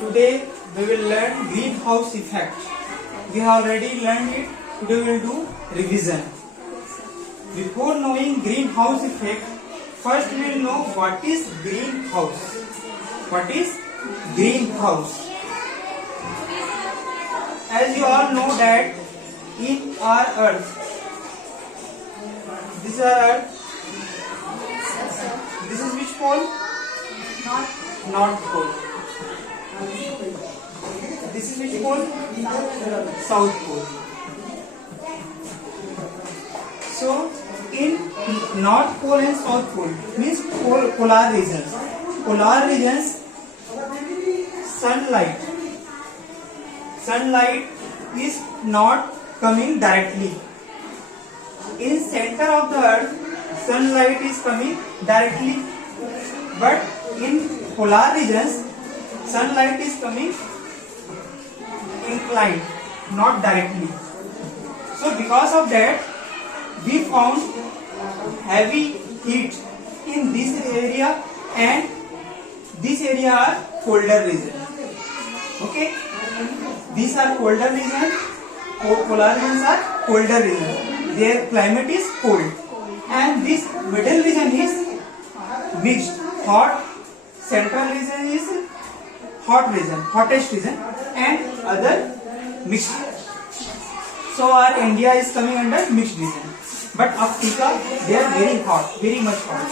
Today we will learn greenhouse effect. We have already learned it. Today we will do revision. Before knowing greenhouse effect, first we will know what is greenhouse. What is greenhouse? As you all know that in our earth, this is our earth. This is which pole? North pole. This is which pole? South pole. So in North pole and South pole means polar regions. Polar regions, sunlight is not coming directly. In center of the earth, sunlight is coming directly, but in polar regions, sunlight is coming inclined, not directly. So because of that, we found heavy heat in this area, and this area are colder region. Okay, these are colder region. Polar regions are colder region. Their climate is cold, and this middle region is mixed. Hot. Central region is hot region, hottest region, and other mixed. So our India is coming under mixed region, but Africa they are very hot, very much hot,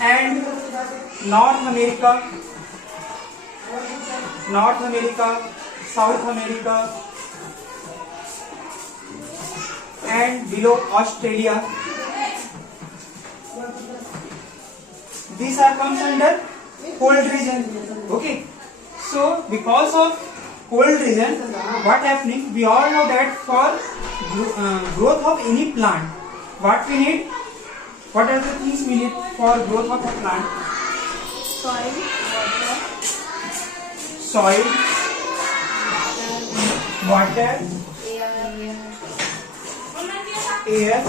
and North America, South America, and below Australia. These are comes under cold region. Okay. So because of cold region, what happening? We all know that for growth of any plant, what we need? What are the things we need for growth of a plant? Soil, water, air,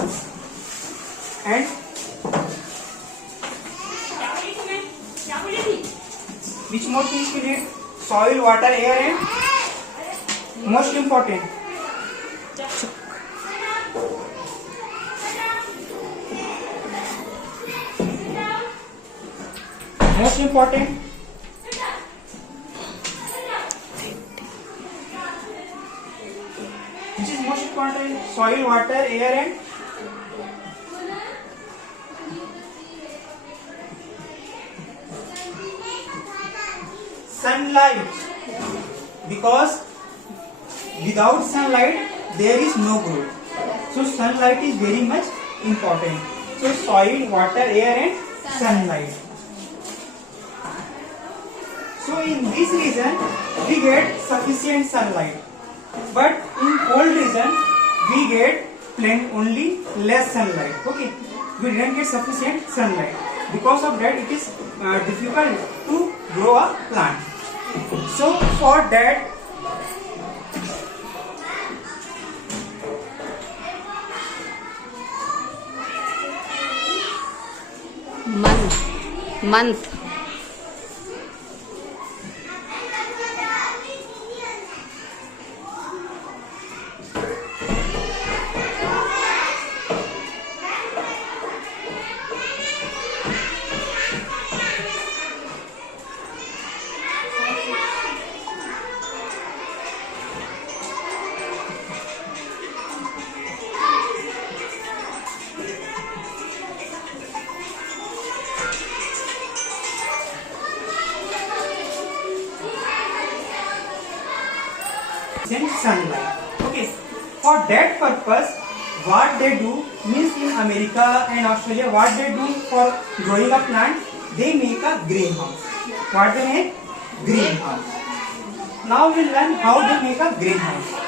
and which more things we need? Soil, water, air, and most important, which is most important? Soil, water, air, and sunlight, because without sunlight there is no growth. So sunlight is very much important. So soil, water, air, and sunlight. So in this region we get sufficient sunlight, but in cold region we get only less sunlight. Okay, we didn't get sufficient sunlight. Because of that, it is difficult to grow a plant. So for that, month sunlight. Okay, for that purpose, what they do means in America and Australia, what they do for growing a plant, they make a greenhouse. What they make? Greenhouse. Now we'll learn how they make a greenhouse.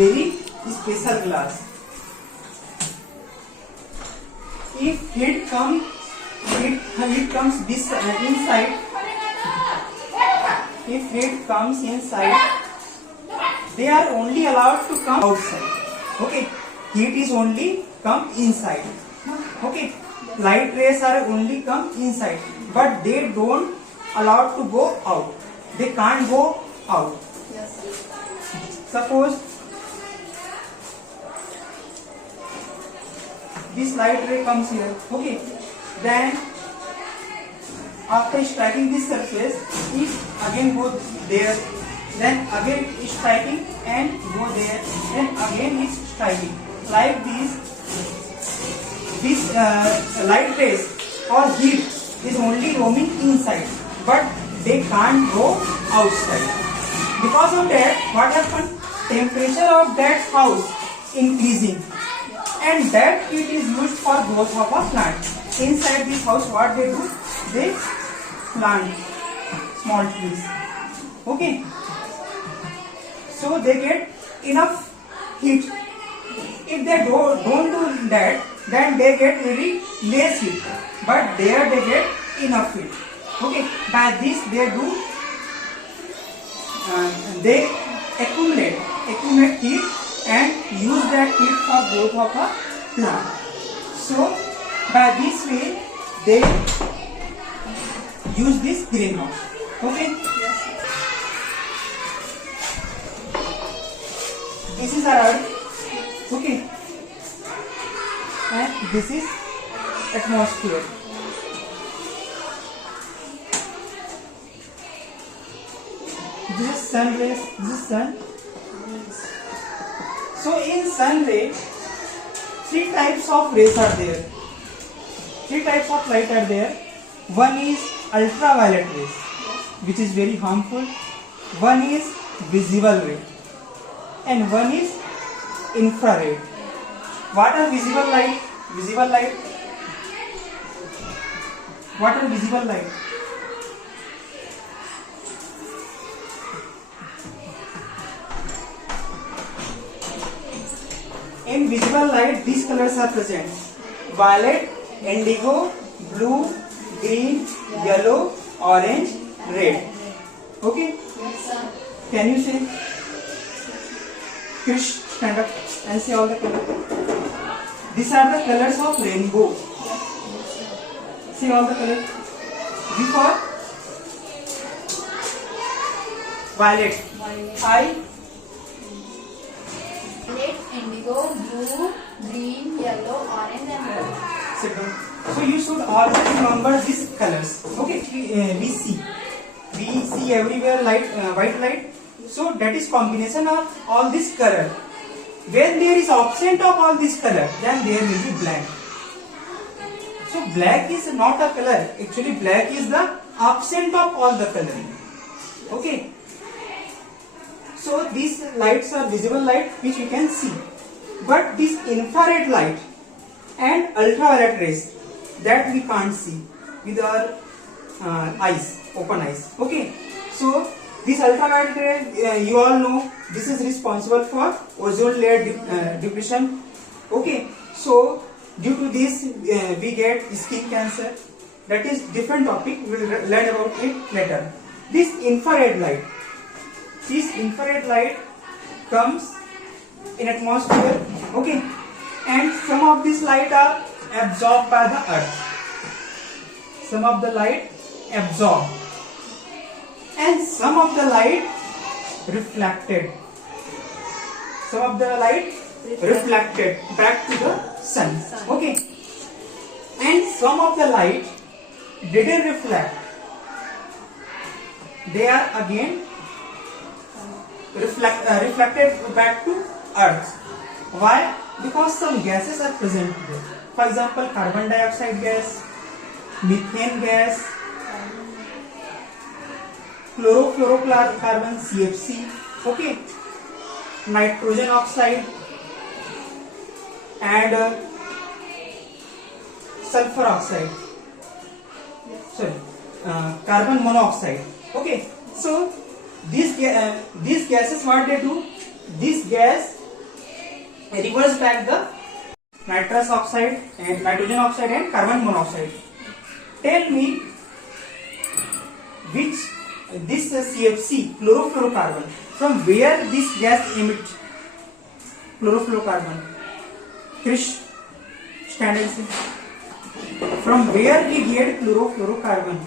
very special glass. if heat comes this inside, if heat comes inside, they are only allowed to come outside. Okay, heat is only come inside. Okay, light rays are only come inside, but they don't allowed to go out. They can't go out. Suppose this light ray comes here. Okay, then after striking this surface, it again goes there, then again striking and go there, then again it's striking. Like this light rays or heat is only roaming inside, but they can't go outside. Because of that, what happened? Temperature of that house increasing, and that heat is used for growth of a plant. Inside this house, what they do? They plant small trees. Okay, so they get enough heat. If they don't do that, then they get very less heat, but there they get enough heat. Okay, by this they do they accumulate heat and use that heat for growth of a plant. So by this way they use this greenhouse. Okay. This is our earth. Okay, and this is atmosphere. This is sun rays. This is sun. So in sun ray, three types of rays are there. Three types of light are there. One is ultraviolet rays, which is very harmful. One is visible ray, and one is infrared. What are visible light? Visible light. What are visible light? In visible light, these colors are present: violet, indigo, blue, green, yellow, orange, red. Okay? Can you say? Krish, stand up and say all the colors. These are the colors of rainbow. See all the colors. Before violet. I. Violet, indigo, blue, green, yellow, orange and red. Sit down. So you should always remember these colors. Okay, we see everywhere light, white light. So that is combination of all this color. When there is absent of all this color, then there will be black. So black is not a color. Actually, black is the absent of all the coloring. Okay. So these lights are visible light which you can see, but this infrared light and ultraviolet rays that we can't see with our eyes, open eyes. Okay. So this ultraviolet ray, you all know, this is responsible for ozone layer depletion. Okay. So due to this, we get skin cancer. That is different topic. We will learn about it later. This infrared light. This infrared light comes in atmosphere, okay, and some of this light are absorbed by the earth. Some of the light absorbed, and some of the light reflected. Some of the light reflected back to the sun, okay, and some of the light didn't reflect. They are again reflected back to earth. Why? Because some gases are present there. For example, carbon dioxide gas, methane gas, chlorofluorocarbon CFC, okay, nitrogen oxide, and sulfur oxide. Sorry, carbon monoxide. Okay, so these gases, what they do? This gas reverse back the nitrous oxide and nitrogen oxide and carbon monoxide. Tell me which this CFC, chlorofluorocarbon, from where this gas emits chlorofluorocarbon? Krish, stand and say. From where we get chlorofluorocarbon?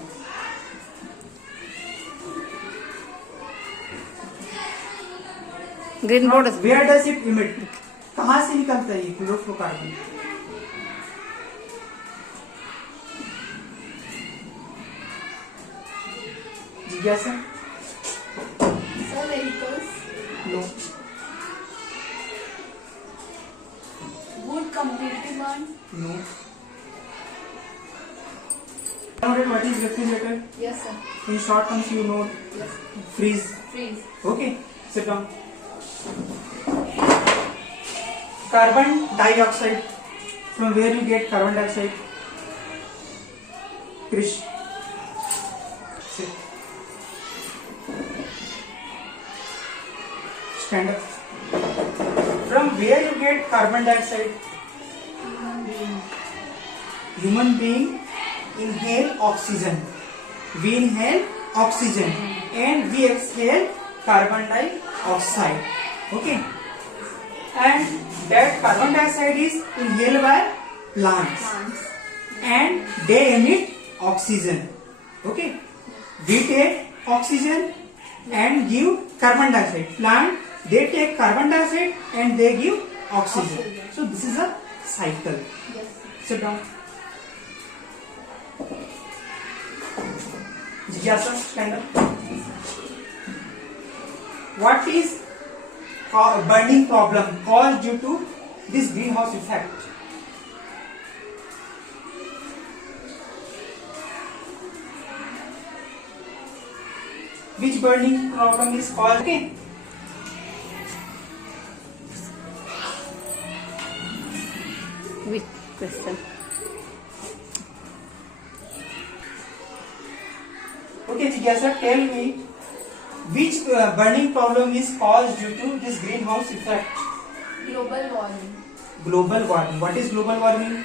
Green board Where does it emit? कहाँ से निकलता है ये chlorofluorocarbon? जिज्ञासा? Sir, vehicles. No. Wood completely burned. No. What is refrigerator? Yes, sir. In short terms, you know, Yes. freeze. Freeze. Okay, sit down. Carbon dioxide. From where you get carbon dioxide? Krish. Sit. Stand up. From where you get carbon dioxide? Human being inhale oxygen. We inhale oxygen and we exhale carbon dioxide. Okay. And that carbon dioxide is inhaled by plants Plants. and they emit oxygen. Okay. We take oxygen and give carbon dioxide. Plant, they take carbon dioxide and they give oxygen. Oxygen. So this is a cycle. Yes. Sit down. Jigyasa, stand up. What is burning problem caused due to this greenhouse effect? Which burning problem is caused? Okay. With question Okay, Jigyasa, tell me which burning problem is caused due to this greenhouse effect? Global warming. Global warming. What is global warming?